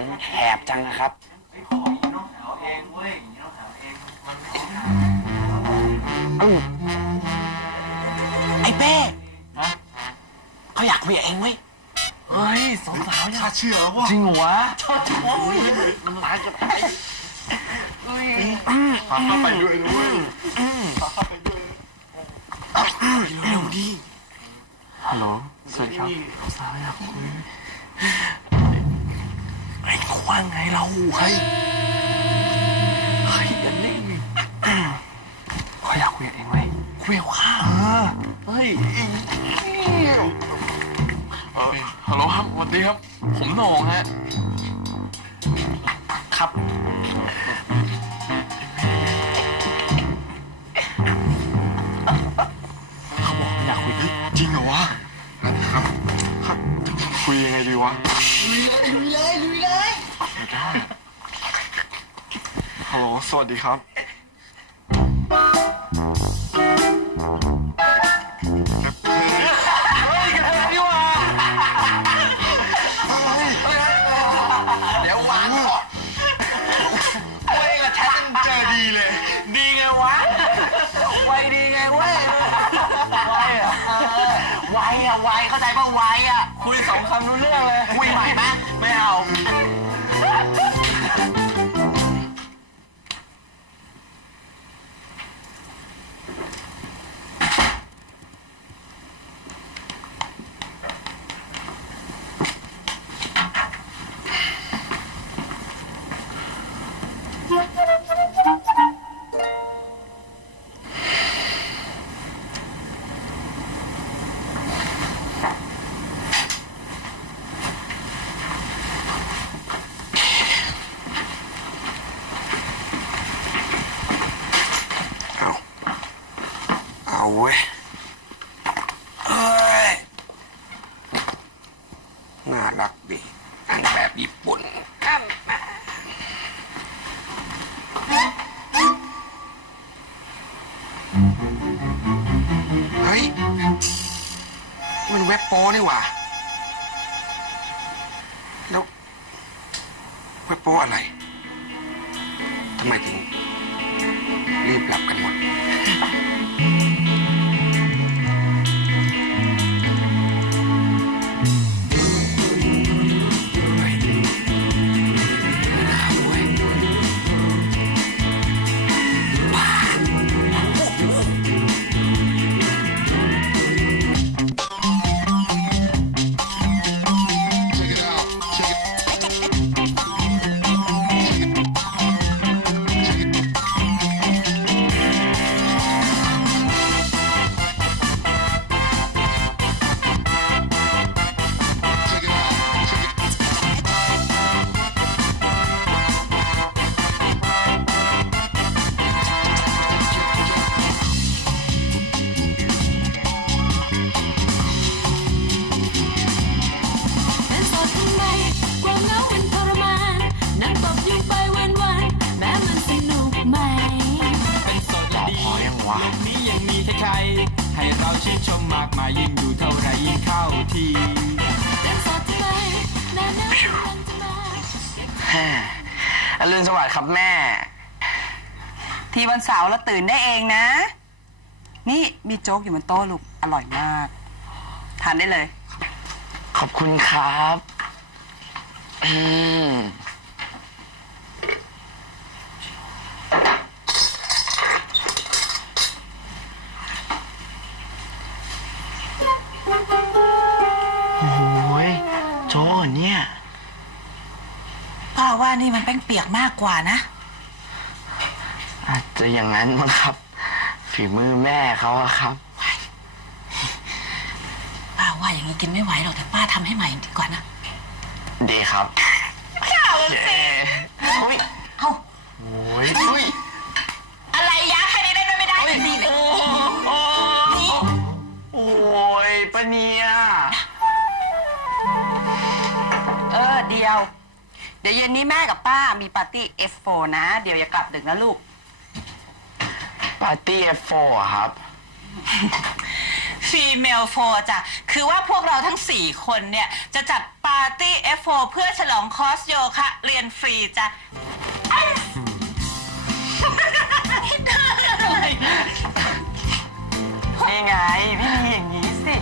งแหบจังนะครับน้องสาวเองเว้ยน้องสาวเองมันไม่ใช่อืมไอ้เป้เขาอยากคุยกับเองเว้ยเฮ้ยสองสาวเนี่ยข้าเชื่อว่าจริงเหรอวะโอ้ยมันร้ายจะตายพาข้าไปด้วยด้วยพาข้าไปด้วยเร็วดิฮัลโหลสวัสดีครับสาวอยากคุย เอ้เขาว่าไงเราเฮ้ยเฮ้ยอย่านิ่งเขาอยากคุยกับเองไหมคุยกับข้าเฮ้ยเออฮัลโหลครับสวัสดีครับ ผมโหน่งฮะ ครับ คุยยังไงดีวะได้ฮัลโหลสวัสดีครับ ไวอะไวเข้าใจป่ะไวอะคุยสองคำรู้เรื่องเลยคุยใหม่ไหมไม่เอาเอา เอาเว้ยน่ารักดีอันแบบญี่ปุ่นเฮ้ย มันเว็บโป้นี่หว่า แล้ว เว็บโป้อะไร ทำไมถึงรีบหลับกันหมด ให้เราชื่นชมมากมายยิ่งอยู่เท่าไรยิ่งเข้าทีเป็นโสดทำไมหน้าหนาวกำลังจะมาอรุณสวัสดิ์ครับแม่ ทีวันเสาร์เราตื่นได้เองนะ นี่มีโจ๊กอยู่บนโต๊ะลูก อร่อยมาก ทานได้เลย ขอบคุณครับ อืม ว่านี่มันแป้งเปียกมากกว่านะ อาจจะอย่างนั้นมั้งครับ ฝีมือแม่เขาอะครับ ป้าว่าอย่างนี้กินไม่ไหวหรอกแต่ป้าทำให้ใหม่ดีกว่านะดีครับเย้อุ้ยเอ้าโอ้ยอุ้ยอะไรยะแค่นี้ได้ไม่ได้นี่เลยโอ้โอ้ยปะเนีย เออเดียว เดี๋ยวเย็นนี้แม่กับป้ามีปาร์ตี้ F4 นะ เดี๋ยวอย่ากลับดึกนะลูก ปาร์ตี้ F4 อะครับ Female 4จ้ะ คือว่าพวกเราทั้ง 4 คนเนี่ย จะจัดปาร์ตี้ F4 เพื่อฉลองคอร์สโยคะเรียนฟรีจ้ะนี่ไง พี่มีอย่างนี้สิ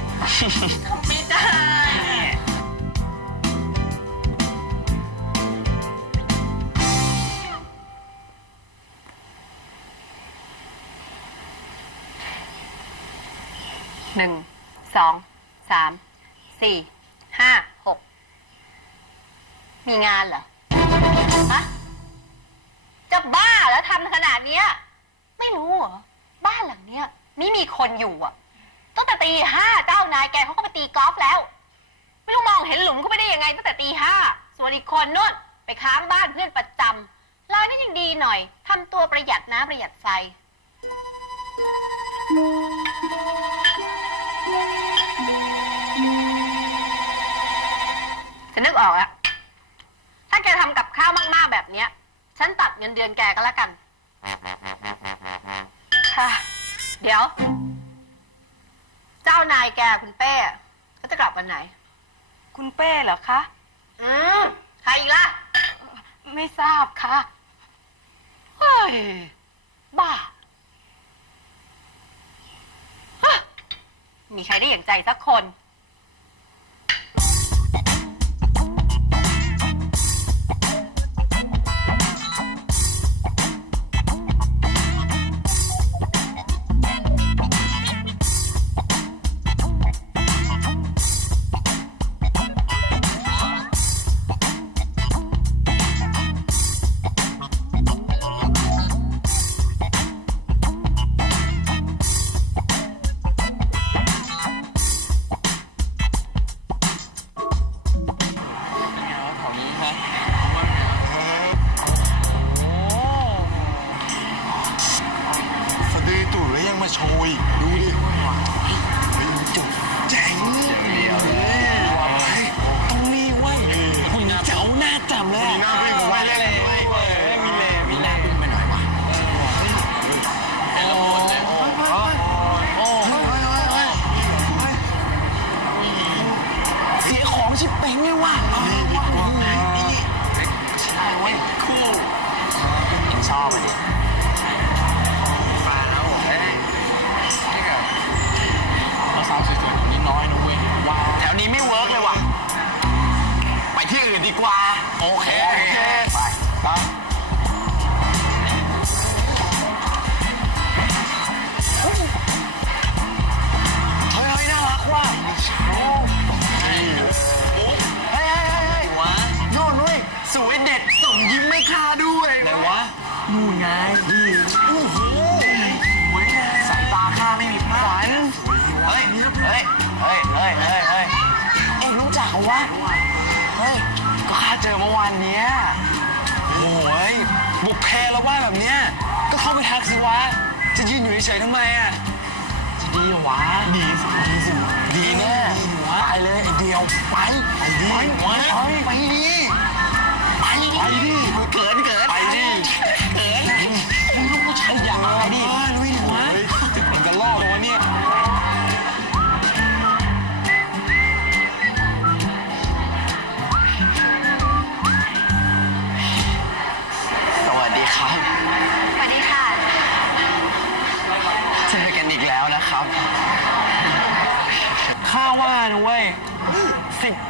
สองสามสี่ห้าหกมีงานเหรอฮะจะบ้าแล้วทำขนาดเนี้ย ไม่รู้เหรอ บ้านหลังเนี้ยไม่มีคนอยู่อะตั้งแต่ตีห้าเจ้านายแกเขาก็ไปตีกอล์ฟแล้ว ไม่รู้มองเห็นหลุมก็ไม่ได้ยังไงตั้งแต่ตีห้าส่วนอีกคนนู่นไปค้างบ้านเพื่อนประจำรายนั้นยังดีหน่อยทำตัวประหยัดน้ำประหยัดไฟ จะนึกออกอะถ้าแกทำกับข้าวมากๆแบบเนี้ย ฉันตัดเงินเดือนแกก็แล้วกัน ค่ะ เดี๋ยว เจ้านายแกคุณเป้เขาจะกลับวันไหน คุณเป้เหรอคะ อืมใครอีกล่ะ ไม่ทราบค่ะเฮ้ย บ้าฮะมีใครได้อย่างใจสักคน เฮ้ย ก็ข้าเจอเมื่อวานเนี้ยโอ้ยบุกแพรแล้วว่าแบบเนี้ย ก็เข้าไปทักสิวะ จะยืนอยู่เฉยๆทำไมอะ จะดีเหรอวะ ดีสิดีสิดีแน่ดีวะไปเลยไอเดียว ไปไปดิไปไปดิไปไปดิเกินเกินไปดิเกินมึงลูกผู้ชายอย่ามาดิลุยดิ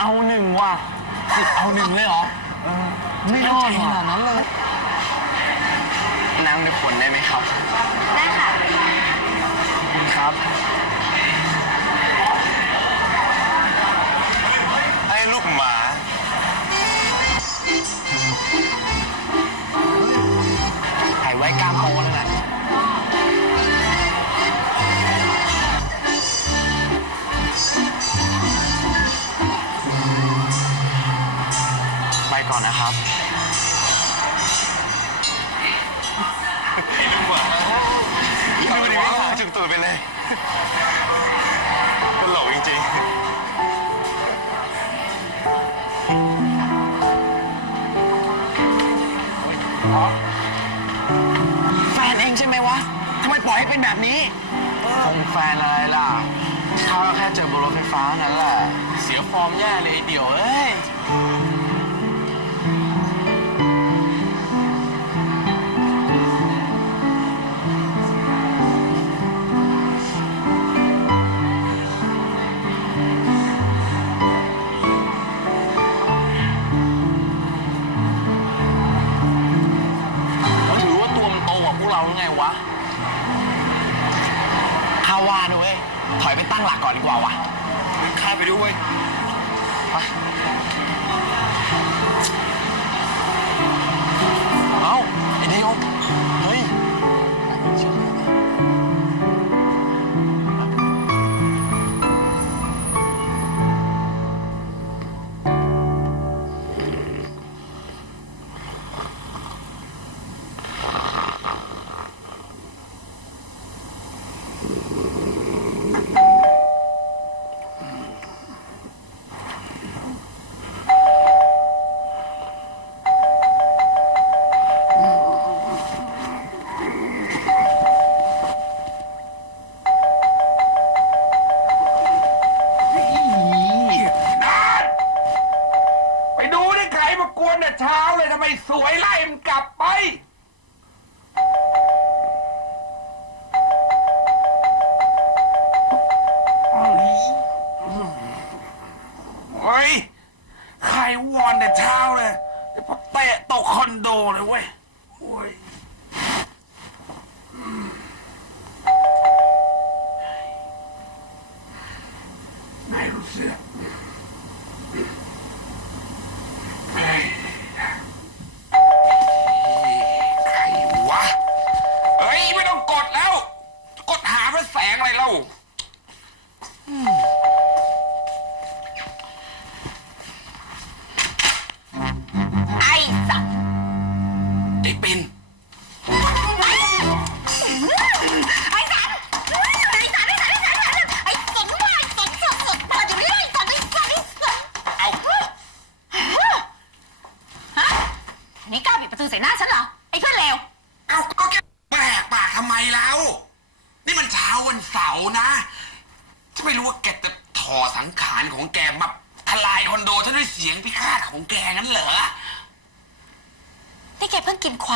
เอาหนึ่งว่ะสิบเอาหนึ่งเลยเหรอไม่รอดขนาดนั้นเลย นั่งด้วยคนได้ไหมครับ ได้ ไมปล่อยให้เป็นแบบนี้คงแฟนอะไรล่ะข้าแค่เจอบุรุษไฟฟ้านั่นแหละ เสียฟอร์มแย่เลยเดี่ยวเอ้ย ข้าไปด้วยไปเอ้าไอเดียวเฮ้ย Thank you. 拜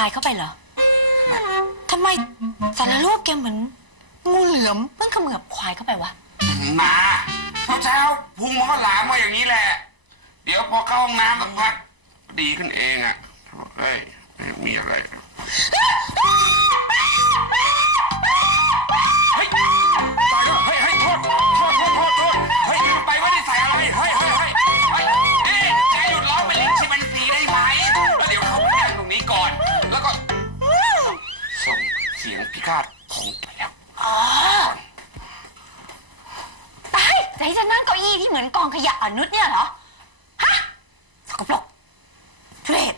ายเข้าไปเหรอทำไมสารลูกแกเหมือนงูเหลือมมันเขมือบควายเข้าไปวะมาเช้าเช้าพุงมันก็หลามมาอย่างนี้แหละ เดี๋ยวพอเข้าห้องน้ำสักพักดีขึ้นเองอะเฮ้ยมีอะไร พิฆาตหนีไปแล้วอ๋อตายจะให้ฉันนั่งเก้าอี้ที่เหมือนกองขยะอนุษย์เนี่ยเหรอ ฮะสกปรกทุเรศ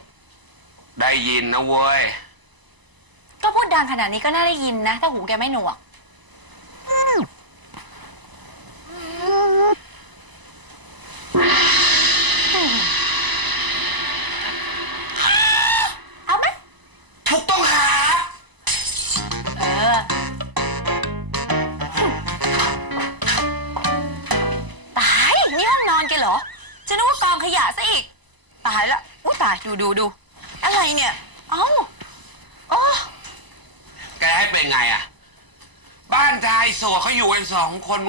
ได้ยินนะเว้ย ก็พูดดังขนาดนี้ก็น่าได้ยินนะ ถ้าหูแกไม่หนวก ดูดูอะไรเนี่ยเอ้าโอ้แกให้เป็นไงอะบ้านชายโสดเขาอยู่กันสองคน